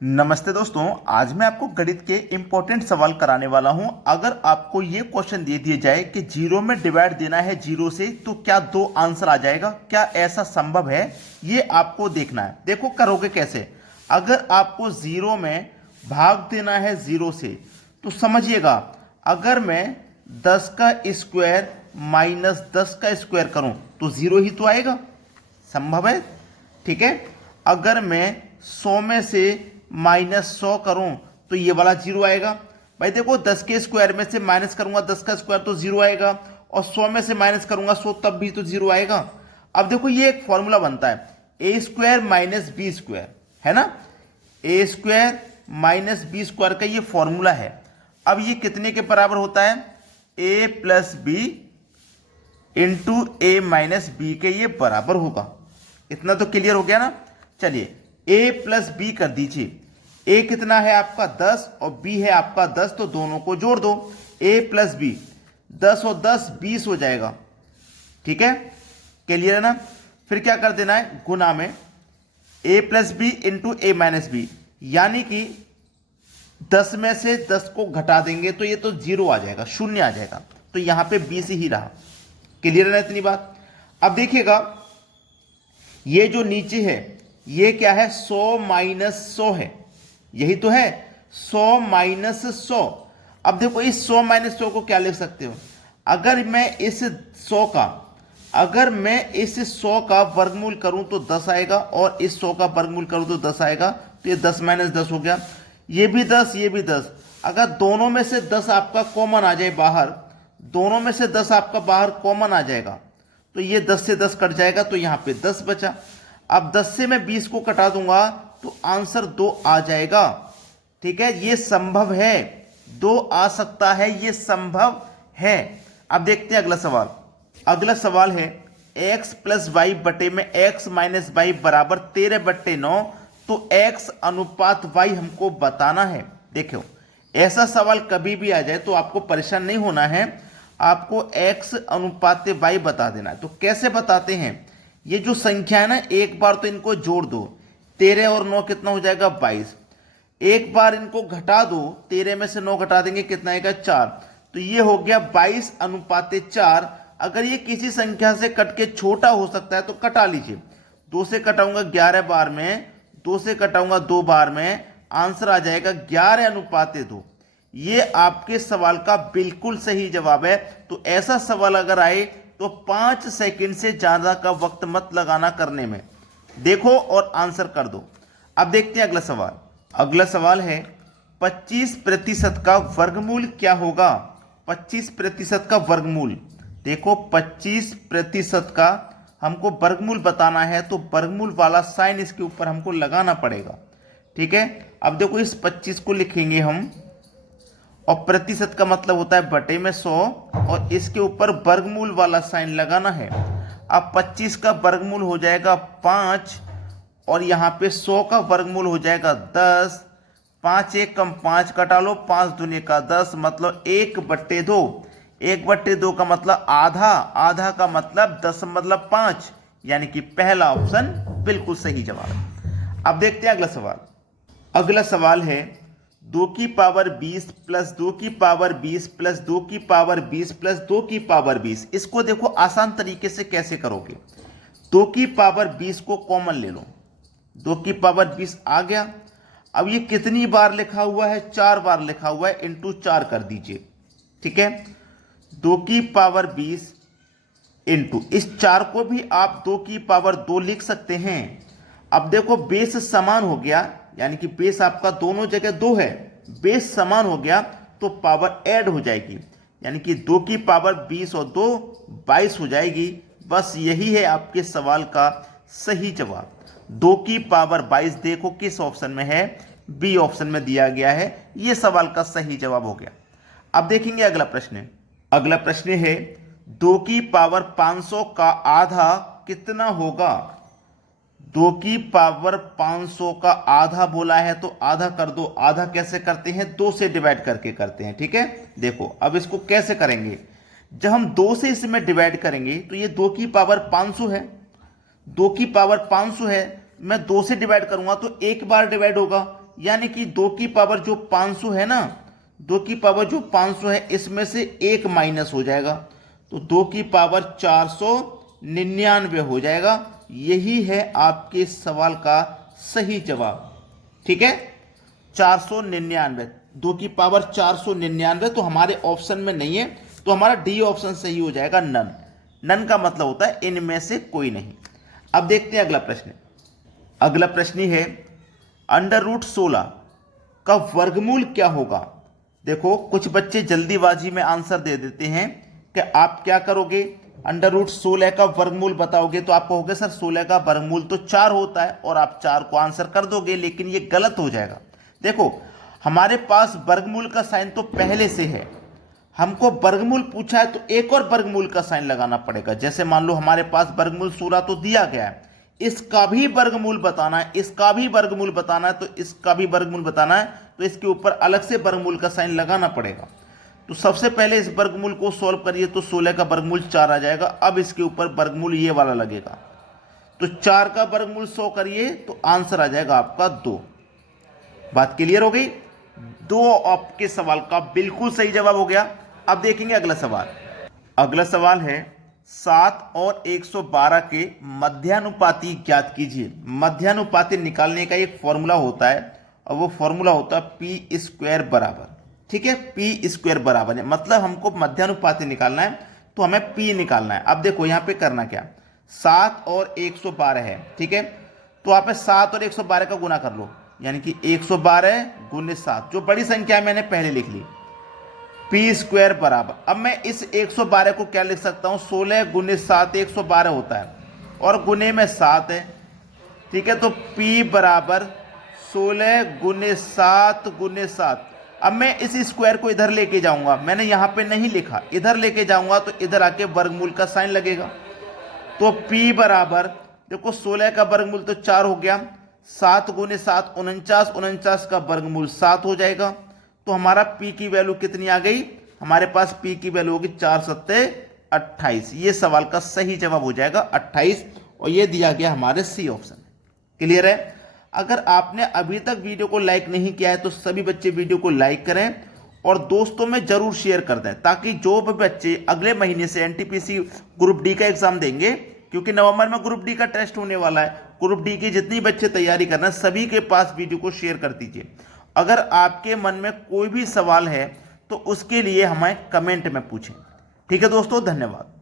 नमस्ते दोस्तों, आज मैं आपको गणित के इंपॉर्टेंट सवाल कराने वाला हूं। अगर आपको ये क्वेश्चन दे दिया जाए कि जीरो में डिवाइड देना है जीरो से, तो क्या दो आंसर आ जाएगा? क्या ऐसा संभव है? ये आपको देखना है। देखो करोगे कैसे। अगर आपको जीरो में भाग देना है जीरो से, तो समझिएगा, अगर मैं 10 का स्क्वायर माइनस 10 का स्क्वायर करूं तो जीरो ही तो आएगा। संभव है, ठीक है। अगर मैं 100 में से -100 करूं तो ये वाला जीरो आएगा। भाई देखो, 10 के स्क्वायर में से माइनस करूंगा 10 का स्क्वायर तो जीरो आएगा, और 100 में से माइनस करूंगा 100 तब भी तो जीरो आएगा। अब देखो, ये एक फॉर्मूला बनता है ए स्क्वायर माइनस बी स्क्वायर, है ना। ए स्क्वायर माइनस बी स्क्वायर का ये फॉर्मूला है। अब ये कितने के बराबर होता है? ए plus B into A minus B के ये बराबर होगा। इतना तो क्लियर हो गया ना। चलिए a प्लस बी कर दीजिए। a कितना है आपका 10 और b है आपका 10, तो दोनों को जोड़ दो। a प्लस बी 10 और 10 20 हो जाएगा, ठीक है। क्लियर है ना। फिर क्या कर देना है, गुना में a plus B into A minus B, यानी कि 10 में से 10 को घटा देंगे तो ये तो जीरो आ जाएगा, शून्य आ जाएगा। तो यहां पे 20 ही रहा। क्लियर है ना इतनी बात। अब देखिएगा, ये जो नीचे है ये क्या है? 100 माइनस 100 है, यही तो है। 100 माइनस 100। अब देखो, इस 100 माइनस 100 को क्या लिख सकते हो? अगर मैं इस 100 का वर्गमूल करूं तो 10 आएगा, और इस 100 का वर्गमूल करूं तो 10 आएगा। तो ये 10 माइनस 10 हो गया। ये भी 10, ये भी 10। अगर दोनों में से 10 आपका कॉमन आ जाए बाहर, दोनों में से 10 आपका बाहर कॉमन आ जाएगा, तो ये 10 से 10 कट जाएगा, तो यहां पे 10 बचा। अब 10 से मैं 20 को कटा दूंगा तो आंसर 2 आ जाएगा, ठीक है। ये संभव है, 2 आ सकता है, ये संभव है। अब देखते हैं अगला सवाल। अगला सवाल है x प्लस वाई बटे में x माइनस वाई बराबर 13/9, तो x अनुपात y हमको बताना है। देखो, ऐसा सवाल कभी भी आ जाए तो आपको परेशान नहीं होना है, आपको x अनुपात y बता देना है। तो कैसे बताते हैं? ये जो संख्या है ना, एक बार तो इनको जोड़ दो, 13 और 9 कितना हो जाएगा? 22। एक बार इनको घटा दो, 13 में से 9 घटा देंगे कितना आएगा? 4। तो ये हो गया 22 अनुपात 4। अगर ये किसी संख्या से कट के छोटा हो सकता है तो कटा लीजिए। 2 से कटाऊंगा 11 बार में, 2 से कटाऊंगा 2 बार में, आंसर आ जाएगा 11 अनुपात 2। ये आपके सवाल का बिल्कुल सही जवाब है। तो ऐसा सवाल अगर आए तो 5 सेकंड से ज्यादा का वक्त मत लगाना करने में, देखो और आंसर कर दो। अब देखते हैं अगला सवाल। अगला सवाल है 25% का वर्गमूल क्या होगा? 25% का वर्गमूल। देखो, 25% का हमको वर्गमूल बताना है, तो वर्गमूल वाला साइन इसके ऊपर हमको लगाना पड़ेगा, ठीक है। अब देखो, इस 25 को लिखेंगे हम, और प्रतिशत का मतलब होता है बटे में 100, और इसके ऊपर वर्गमूल वाला साइन लगाना है। अब 25 का वर्गमूल हो जाएगा 5, और यहाँ पे 100 का वर्गमूल हो जाएगा 10। 5 1 कम 5 कटा लो, 5 दूनी का 10, मतलब 1/2। 1/2 का मतलब आधा, आधा का मतलब 10/5, यानी कि पहला ऑप्शन बिल्कुल सही जवाब है। अब देखते हैं अगला सवाल। अगला सवाल है 2 की पावर 20 प्लस 2 की पावर 20 प्लस 2 की पावर 20 प्लस 2 की पावर 20। इसको देखो आसान तरीके से कैसे करोगे। 2 की पावर 20 को कॉमन ले लो, 2 की पावर 20 आ गया। अब ये कितनी बार लिखा हुआ है? 4 बार लिखा हुआ है, इंटू 4 कर दीजिए, ठीक है। 2 की पावर 20 इंटू इस 4 को भी आप 2 की पावर 2 लिख सकते हैं। अब देखो, बेस समान हो गया, यानी कि बेस आपका दोनों जगह 2 है, बेस समान हो गया तो पावर ऐड हो जाएगी, यानी कि 2 की पावर 20 और 2 22 हो जाएगी। बस यही है आपके सवाल का सही जवाब। 2 की पावर 22 देखो किस ऑप्शन में है? बी ऑप्शन में दिया गया है। यह सवाल का सही जवाब हो गया। अब देखेंगे अगला प्रश्न। अगला प्रश्न है 2 की पावर 500 का आधा कितना होगा? 2 की पावर 500 का आधा बोला है तो आधा कर दो। आधा कैसे करते हैं? 2 से डिवाइड करके करते हैं, ठीक है। देखो, अब इसको कैसे करेंगे? जब हम 2 से इसमें डिवाइड करेंगे तो ये 2 की पावर 500 है, 2 की पावर 500 है, मैं 2 से डिवाइड करूंगा तो एक बार डिवाइड होगा, यानी कि 2 की पावर जो 500 है ना, 2 की पावर जो 500 है इसमें से 1 माइनस हो जाएगा, तो 2 की पावर 499 हो जाएगा। यही है आपके सवाल का सही जवाब। ठीक है, 499, 2 की पावर 499 तो हमारे ऑप्शन में नहीं है, तो हमारा डी ऑप्शन सही हो जाएगा, नन। नन का मतलब होता है इनमें से कोई नहीं। अब देखते हैं अगला प्रश्न। अगला प्रश्न है √16 का वर्गमूल क्या होगा। देखो कुछ बच्चे जल्दीबाजी में आंसर दे देते हैं कि आप क्या करोगे, √16 का वर्गमूल बताओगे तो आप कहोगे सर 16 का वर्गमूल तो 4 होता है, और आप 4 को आंसर कर दोगे, लेकिन ये गलत हो जाएगा। देखो हमारे पास वर्गमूल का साइन तो पहले से है, हमको वर्गमूल पूछा है तो एक और वर्गमूल का साइन लगाना पड़ेगा। जैसे मान लो हमारे पास वर्गमूल 16 तो दिया गया है, इसका भी वर्गमूल बताना है, इसका भी वर्गमूल बताना है, तो इसका भी वर्गमूल बताना है, तो इसके ऊपर अलग से वर्गमूल का साइन लगाना पड़ेगा। तो सबसे पहले इस वर्गमूल को सॉल्व करिए तो 16 का वर्गमूल 4 आ जाएगा। अब इसके ऊपर वर्गमूल ये वाला लगेगा, तो 4 का वर्गमूल 100 करिए तो आंसर आ जाएगा आपका 2। बात क्लियर हो गई। 2 आपके सवाल का बिल्कुल सही जवाब हो गया। अब देखेंगे अगला सवाल। अगला सवाल है 7 और 112 के मध्यानुपाती ज्ञात कीजिए। मध्यानुपाती निकालने का एक फॉर्मूला होता है, और वो फॉर्मूला होता है पी स्क्वायर बराबर, ठीक है, पी स्क्वायर बराबर है, मतलब हमको मध्यानुपाती निकालना है तो हमें पी निकालना है। अब देखो यहाँ पे करना क्या, 7 और 112 है, ठीक है, तो आप 7 और 112 का गुना कर लो, यानी कि 112 गुने 7, जो बड़ी संख्या मैंने पहले लिख ली, पी स्क्वायर बराबर। अब मैं इस 112 को क्या लिख सकता हूँ, 16 गुने 7 112 होता है, और गुने में 7 है, ठीक है, तो P बराबर 16 गुने 7 गुने 7। अब मैं इस स्क्वायर को इधर लेके जाऊंगा, मैंने यहाँ पे नहीं लिखा, इधर लेके जाऊंगा तो इधर आके वर्गमूल का साइन लगेगा। तो P बराबर देखो 16 का वर्गमूल तो 4 हो गया, 7 गुने 7 49, 49 का वर्गमूल 7 हो जाएगा। तो हमारा P की वैल्यू कितनी आ गई, हमारे पास P की वैल्यू होगी 4 सत्ते 28। ये सवाल का सही जवाब हो जाएगा 28, और ये दिया गया हमारे सी ऑप्शन। क्लियर है। अगर आपने अभी तक वीडियो को लाइक नहीं किया है तो सभी बच्चे वीडियो को लाइक करें और दोस्तों में जरूर शेयर कर दें, ताकि जो भी बच्चे अगले महीने से एनटीपीसी ग्रुप डी का एग्जाम देंगे, क्योंकि नवंबर में ग्रुप डी का टेस्ट होने वाला है, ग्रुप डी की जितनी बच्चे तैयारी कर रहे हैं सभी के पास वीडियो को शेयर कर दीजिए। अगर आपके मन में कोई भी सवाल है तो उसके लिए हमें कमेंट में पूछें। ठीक है दोस्तों, धन्यवाद।